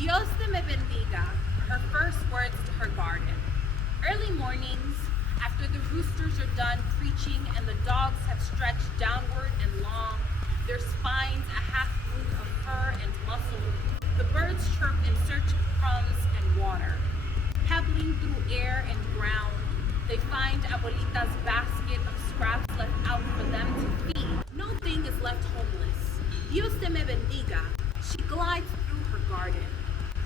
Dios te me bendiga, her first words to her garden. Early mornings, after the roosters are done preaching and the dogs have stretched downward and long, their spines a half moon of fur and muscle, the birds chirp in search of crumbs and water. Pebbling through air and ground, they find Abuelita's basket of scraps left out for them to feed. No thing is left homeless. Dios te me bendiga. She glides through her garden,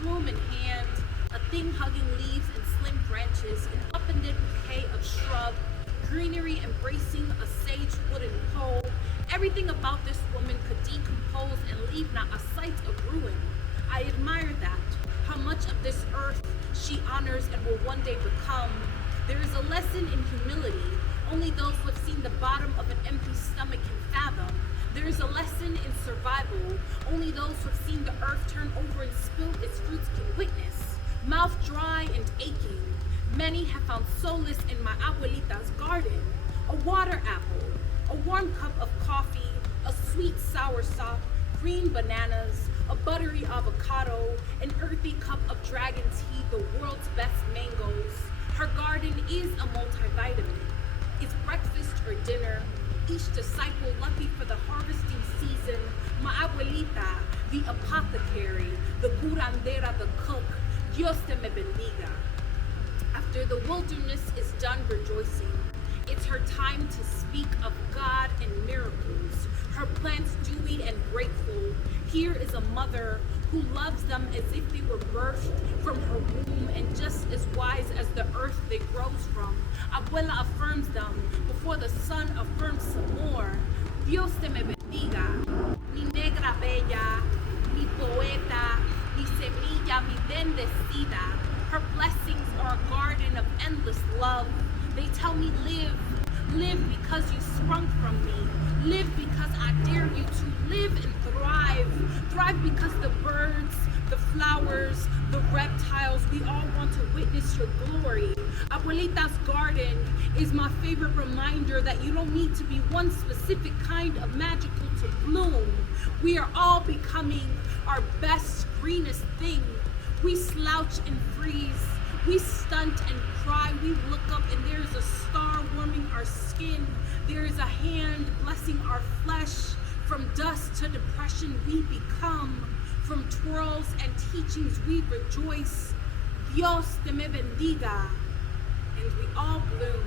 broom in hand, a thing hugging leaves and slim branches, an upended bouquet of shrub, greenery embracing a sage wooden pole. Everything about this woman could decompose and leave not a sight of ruin. I admire that, how much of this earth she honors and will one day become. There is a lesson in humility only those who have seen the bottom of an empty stomach can fathom. There is a lesson in survival only those who have seen the earth turn over and spill its fruits can witness. Mouth dry and aching, many have found solace in my abuelita's garden. A water apple, a warm cup of coffee, a sweet sour sop, green bananas, a buttery avocado, an earthy cup of dragon tea, the world's best mangoes. Her garden is a multivitamin. It's breakfast or dinner, each disciple lucky for the harvesting season. My abuelita, the apothecary, the curandera, the cook. Dios te me bendiga. After the wilderness is done rejoicing, it's her time to speak of God and miracles. Her plants dewy and grateful. Here is a mother who loves them as if they were birthed from her womb and just as wise as the earth they rose from. Abuela affirms them before the sun affirms some more. Dios te me bendiga, mi negra bella, mi poeta, mi semilla, mi bendecida. Her blessings are a garden of endless love. They tell me live, live because you sprung from me. Live because I dare you to live and thrive. Thrive because the birds, the flowers, the reptiles, we all want to witness your glory. Abuelita's garden is my favorite reminder that you don't need to be one specific kind of magical to bloom. We are all becoming our best, greenest thing. We slouch and freeze. We stunt and cry. We look up and there is a star warming our skin. There is a hand blessing our flesh. From dust to depression we become. From twirls and teachings we rejoice. Dios te me bendiga. And we all bloom.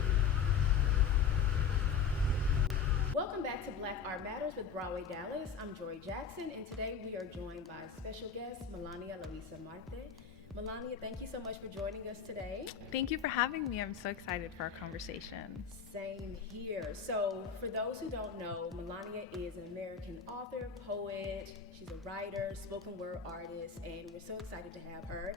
Welcome back to Black Art Matters with Broadway Dallas. I'm Joy Jackson, and today we are joined by special guest Melania Lusia Marte. Melania, thank you so much for joining us today. Thank you for having me. I'm so excited for our conversation. Same here. So, for those who don't know, Melania is an American author, poet, she's a writer, spoken word artist, and we're so excited to have her.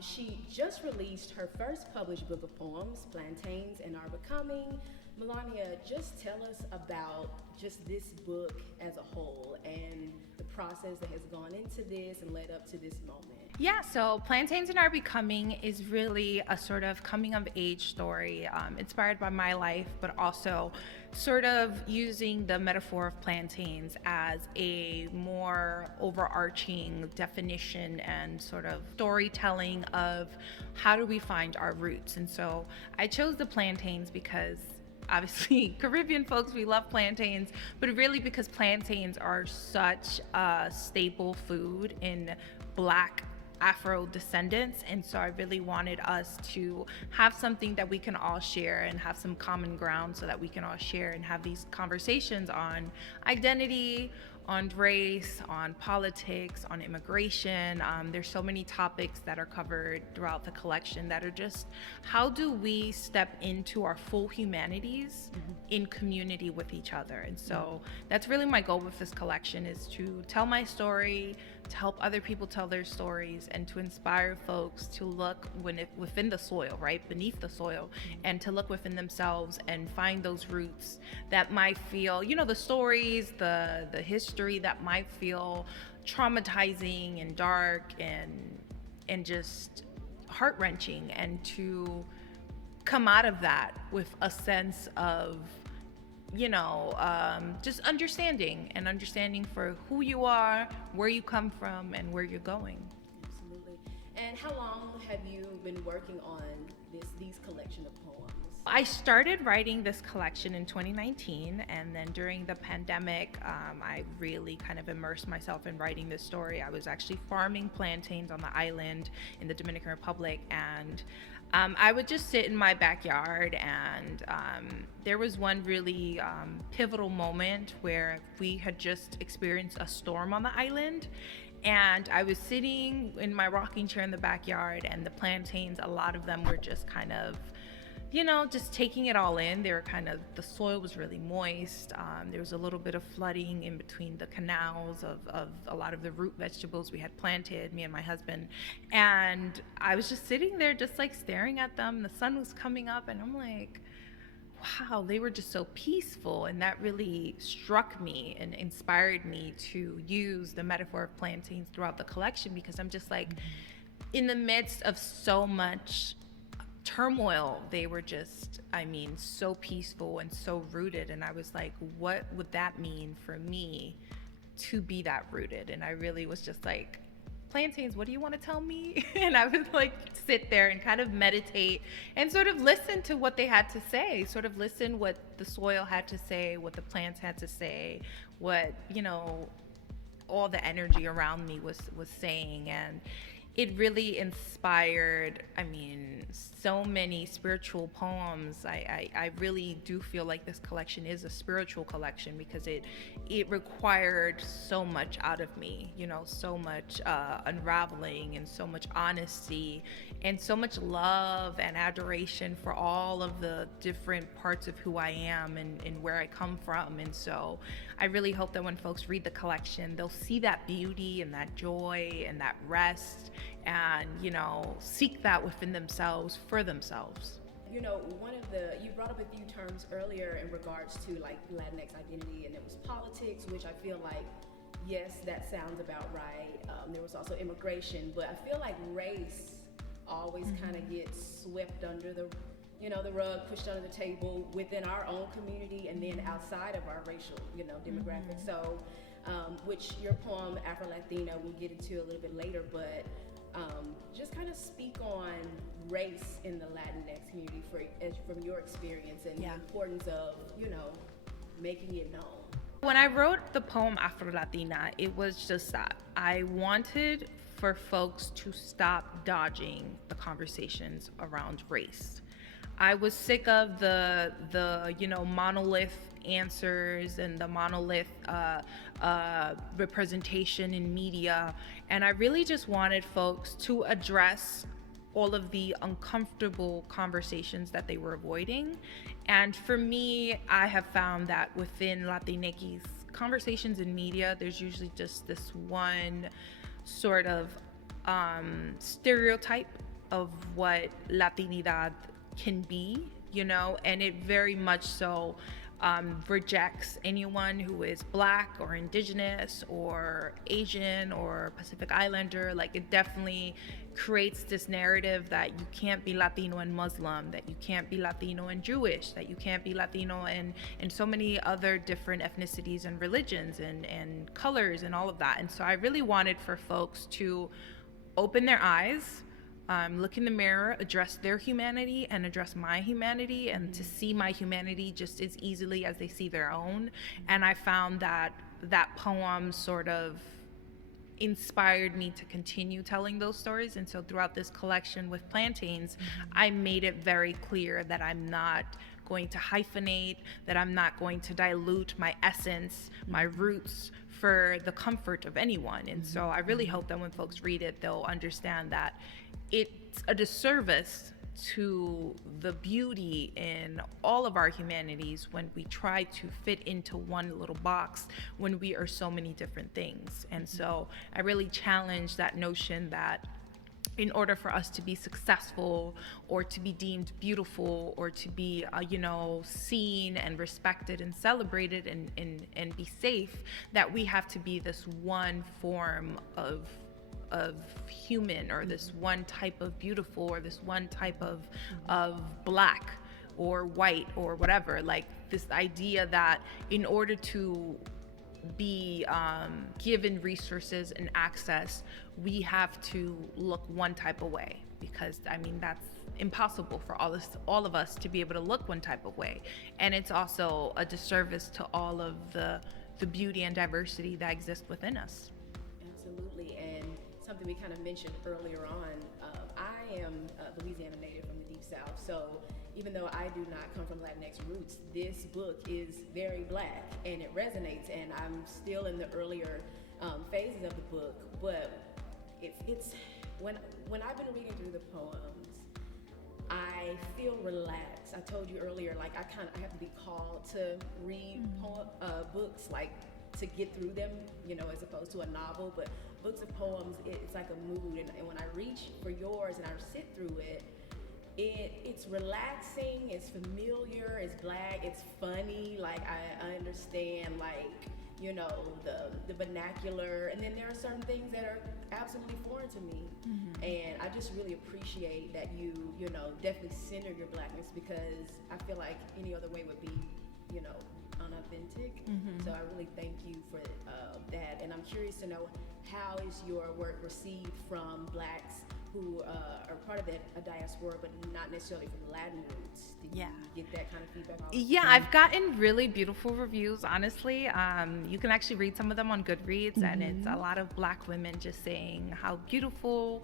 She just released her first published book of poems, Plantains and Are Becoming. Melania, just tell us about just this book as a whole and the process that has gone into this and led up to this moment. Yeah, so Plantains and Are Becoming is really a sort of coming of age story inspired by my life, but also sort of using the metaphor of plantains as a more overarching definition and sort of storytelling of how do we find our roots. And so I chose the plantains because obviously Caribbean folks, we love plantains, but really because plantains are such a staple food in Black Afro descendants, and so I really wanted us to have something that we can all share and have some common ground so that we can all share and have these conversations on identity, on race, on politics, on immigration. There's so many topics that are covered throughout the collection that are just how do we step into our full humanities in community with each other. And so that's really my goal with this collection, is to tell my story, to help other people tell their stories, and to inspire folks to look within the soil, right, beneath the soil, and to look within themselves and find those roots that might feel, the stories, the history that might feel traumatizing and dark and just heart-wrenching, and to come out of that with a sense of just understanding for who you are, where you come from, and where you're going. Absolutely. And how long have you been working on these collection of poems? I started writing this collection in 2019, and then during the pandemic, I really kind of immersed myself in writing this story. I was actually farming plantains on the island in the Dominican Republic, and I would just sit in my backyard, and there was one really pivotal moment where we had just experienced a storm on the island. And I was sitting in my rocking chair in the backyard, and the plantains, a lot of them were just kind of, just taking it all in. They were the soil was really moist. There was a little bit of flooding in between the canals of a lot of the root vegetables we had planted, me and my husband. And I was just sitting there, just like staring at them. The sun was coming up, and I'm like, wow, they were just so peaceful. And that really struck me and inspired me to use the metaphor of plantains throughout the collection, because I'm just like, in the midst of so much turmoil, they were just, so peaceful and so rooted. And I was like, what would that mean for me to be that rooted? And I really was just like, plantains, what do you want to tell me? And I would like sit there and kind of meditate and sort of listen to what they had to say, sort of listen what the soil had to say, what the plants had to say, what, all the energy around me was saying. And it really inspired, so many spiritual poems. I really do feel like this collection is a spiritual collection, because it required so much out of me, so much unraveling, and so much honesty, and so much love and adoration for all of the different parts of who I am and where I come from. And so I really hope that when folks read the collection, they'll see that beauty and that joy and that rest, and seek that within themselves for themselves. You brought up a few terms earlier in regards to like Latinx identity, and it was politics, which I feel like, yes, that sounds about right. There was also immigration, but I feel like race always kind of gets swept under the rug, pushed under the table within our own community, and then outside of our racial, demographic. So, which your poem Afro-Latina we'll get into a little bit later, but just kind of speak on race in the Latinx community from your experience, and the importance of, making it known. When I wrote the poem Afro-Latina, it was just that. I wanted for folks to stop dodging the conversations around race. I was sick of the monolith answers and the monolith representation in media, and I really just wanted folks to address all of the uncomfortable conversations that they were avoiding. And for me, I have found that within Latinx conversations in media, there's usually just this one sort of stereotype of what Latinidad can be, and it very much so rejects anyone who is Black or Indigenous or Asian or Pacific Islander. Like, it definitely creates this narrative that you can't be Latino and Muslim, that you can't be Latino and Jewish, that you can't be Latino and so many other different ethnicities and religions and colors and all of that. And so I really wanted for folks to open their eyes, look in the mirror, address their humanity and address my humanity, and to see my humanity just as easily as they see their own. And I found that poem sort of inspired me to continue telling those stories. And so throughout this collection with plantains, I made it very clear that I'm not going to hyphenate, that I'm not going to dilute my essence, my roots, for the comfort of anyone. And so I really hope that when folks read it, they'll understand that it's a disservice to the beauty in all of our humanities when we try to fit into one little box when we are so many different things. And so I really challenge that notion that in order for us to be successful or to be deemed beautiful or to be seen and respected and celebrated and be safe, that we have to be this one form of human, or this one type of beautiful, or this one type of Black or white or whatever. Like, this idea that in order to be given resources and access, we have to look one type of way, because I mean that's impossible for all of us to be able to look one type of way, and it's also a disservice to all of the beauty and diversity that exists within us. Absolutely, and something we kind of mentioned earlier on, I am a Louisiana native from the Deep South, so even though I do not come from Latinx roots, this book is very Black and it resonates, and I'm still in the earlier phases of the book, but it's when I've been reading through the poems, I feel relaxed. I told you earlier, like I have to be called to read books, like to get through them, you know, as opposed to a novel. But books of poems, it's like a mood, and when I reach for yours and I sit through it, it's relaxing, it's familiar, it's Black, it's funny. Like I understand, like, you know, the vernacular, and then there are certain things that are absolutely foreign to me. And I just really appreciate that you know, definitely center your Blackness, because I feel like any other way would be, you know, unauthentic. So I really thank you for that, and I'm curious to know, how is your work received from Blacks who are part of a diaspora, but not necessarily from Latin roots? Did you get that kind of feedback? Yeah, I've gotten really beautiful reviews, honestly. You can actually read some of them on Goodreads, and it's a lot of Black women just saying how beautiful.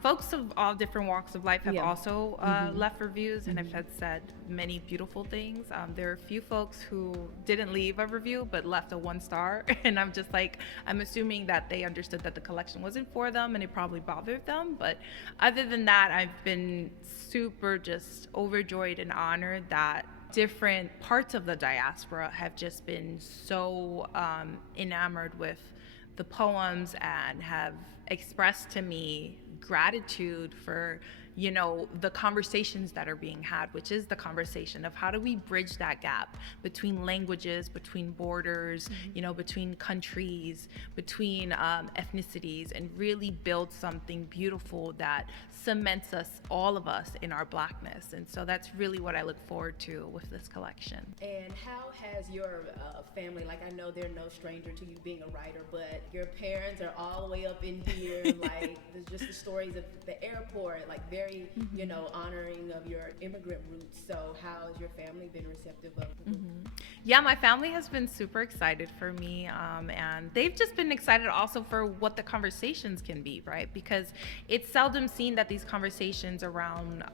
Folks of all different walks of life have also left reviews, and have said many beautiful things. There are a few folks who didn't leave a review but left a 1-star, and I'm just like, I'm assuming that they understood that the collection wasn't for them and it probably bothered them. But other than that, I've been super just overjoyed and honored that different parts of the diaspora have just been so enamored with the poems and have expressed to me gratitude for, you know, the conversations that are being had, which is the conversation of how do we bridge that gap between languages, between borders, you know, between countries, between ethnicities, and really build something beautiful that cements us, all of us, in our Blackness. And so that's really what I look forward to with this collection. And how has your family, like, I know they're no stranger to you being a writer, but your parents are all the way up in here, like, there's just the stories of the airport, like, very, you know, honoring of your immigrant roots. So how has your family been receptive of the book? Yeah, my family has been super excited for me, and they've just been excited also for what the conversations can be, right? Because it's seldom seen that these conversations around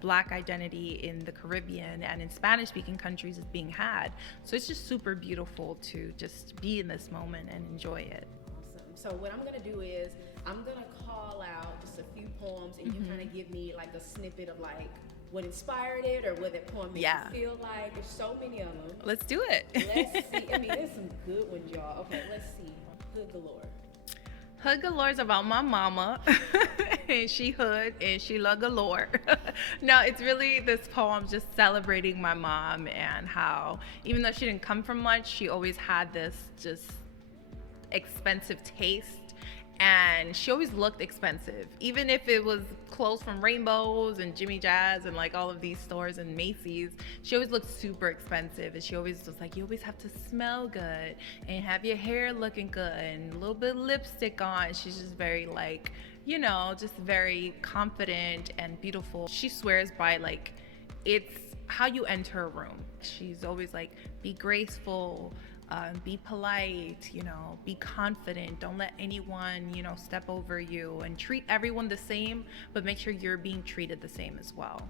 Black identity in the Caribbean and in Spanish-speaking countries is being had. So it's just super beautiful to just be in this moment and enjoy it. Awesome. So what I'm gonna do is, I'm gonna call out just a few poems, and you kind of give me like a snippet of like what inspired it or what that poem made you feel like. There's so many of them. Let's do it. Let's see. I mean, there's some good ones, y'all. Okay, let's see. Hood Galore. Hood Galore is about my mama, and she hood, and she love galore. No, it's really this poem just celebrating my mom and how, even though she didn't come from much, she always had this just expensive taste. And she always looked expensive, even if it was clothes from Rainbows and Jimmy Jazz and like all of these stores and Macy's. She always looked super expensive, and she always was like, you always have to smell good and have your hair looking good and a little bit of lipstick on. She's just very like, you know, just very confident and beautiful. She swears by like, it's how you enter a room. She's always like, be graceful, be polite, you know, be confident, don't let anyone, you know, step over you, and treat everyone the same, but make sure you're being treated the same as well.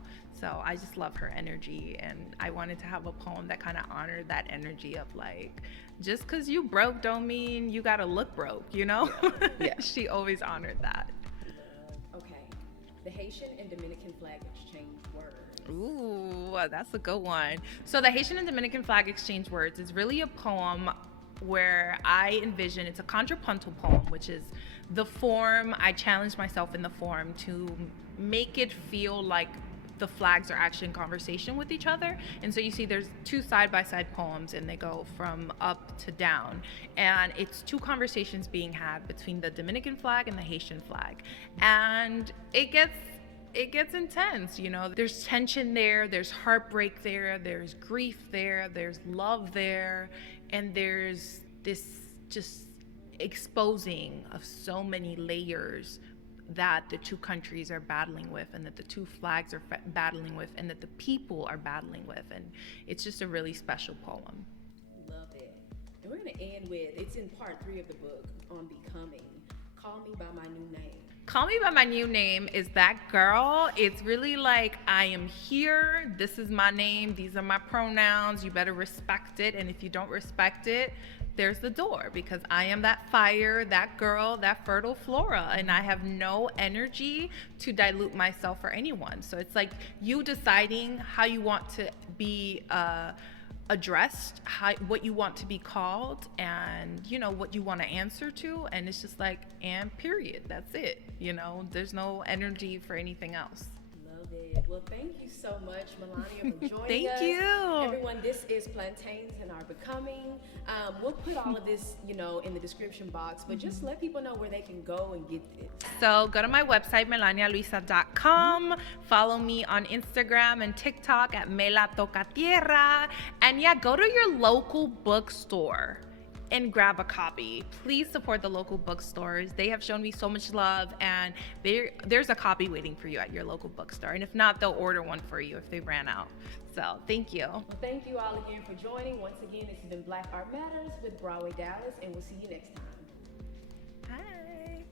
So I just love her energy, and I wanted to have a poem that kind of honored that energy of like, just because you broke don't mean you gotta look broke, you know? Yeah. She always honored that. Okay, the Haitian and Dominican flag exchange words. Ooh, that's a good one. So the Haitian and Dominican flag exchange words is really a poem where I envision, it's a contrapuntal poem, which is the form, I challenge myself in the form to make it feel like the flags are actually in conversation with each other. And so you see there's two side-by-side poems, and they go from up to down. And it's two conversations being had between the Dominican flag and the Haitian flag. And it gets it gets intense, you know. There's tension there, there's heartbreak there, there's grief there, there's love there, and there's this just exposing of so many layers that the two countries are battling with, and that the two flags are battling with, and that the people are battling with. And it's just a really special poem. Love it. And we're going to end with, it's in part 3 of the book on becoming. Call me by my new name. Call Me by My New Name is that girl. It's really like, I am here, this is my name, these are my pronouns, you better respect it. And if you don't respect it, there's the door, because I am that fire, that girl, that fertile flora, and I have no energy to dilute myself for anyone. So it's like you deciding how you want to be addressed, what you want to be called, and you know what you want to answer to. And it's just like, and period, that's it. You know, there's no energy for anything else. Love it. Well, thank you so much, Melania, for joining us. Thank you. Everyone, this is Plantains and Our Becoming. We'll put all of this, you know, in the description box, but just let people know where they can go and get this. So go to my website, melanialuisa.com. Follow me on Instagram and TikTok at Mela Toca Tierra. And yeah, go to your local bookstore and grab a copy. Please support the local bookstores. They have shown me so much love, and there's a copy waiting for you at your local bookstore. And if not, they'll order one for you if they ran out. So thank you. Well, thank you all again for joining. Once again, this has been Black Art Matters with Broadway Dallas, and we'll see you next time. Bye.